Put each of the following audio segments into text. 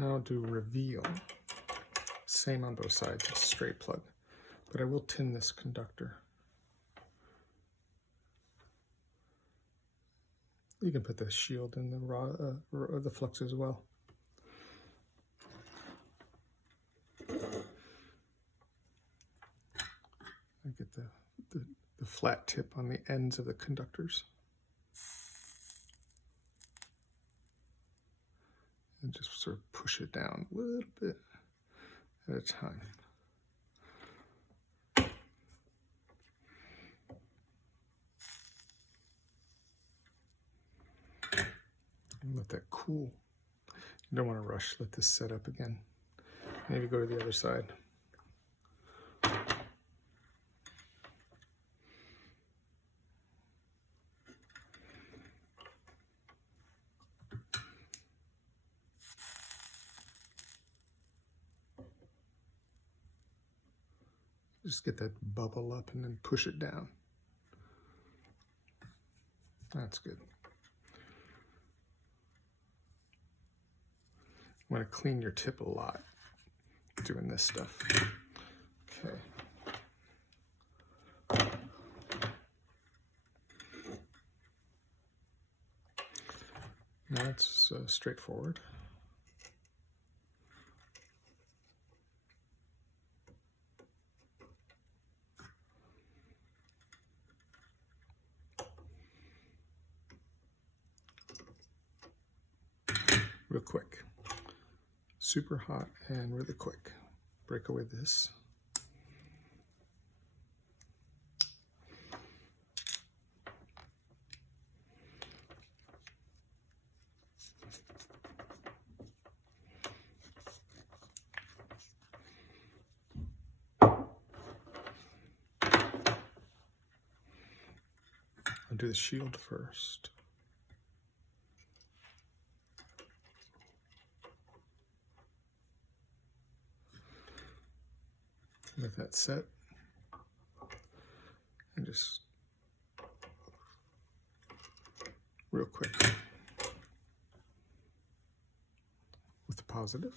Now I'll do reveal. Same on both sides, it's a straight plug. But I will tin this conductor. You can put the shield in the flux as well. I get the flat tip on the ends of the conductors. And just sort of push it down a little bit at a time. And let that cool. You don't want to rush. Let this set up again. Maybe go to the other side. Just get that bubble up and then push it down. That's good. You want to clean your tip a lot doing this stuff. Okay. Now it's straightforward. Real quick. Super hot and really quick. Break away this. I'll do the shield first. Let that set. And just real quick with the positive.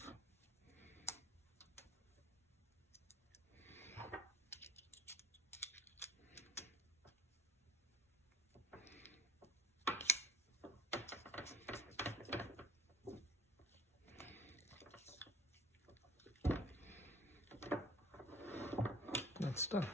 That's done.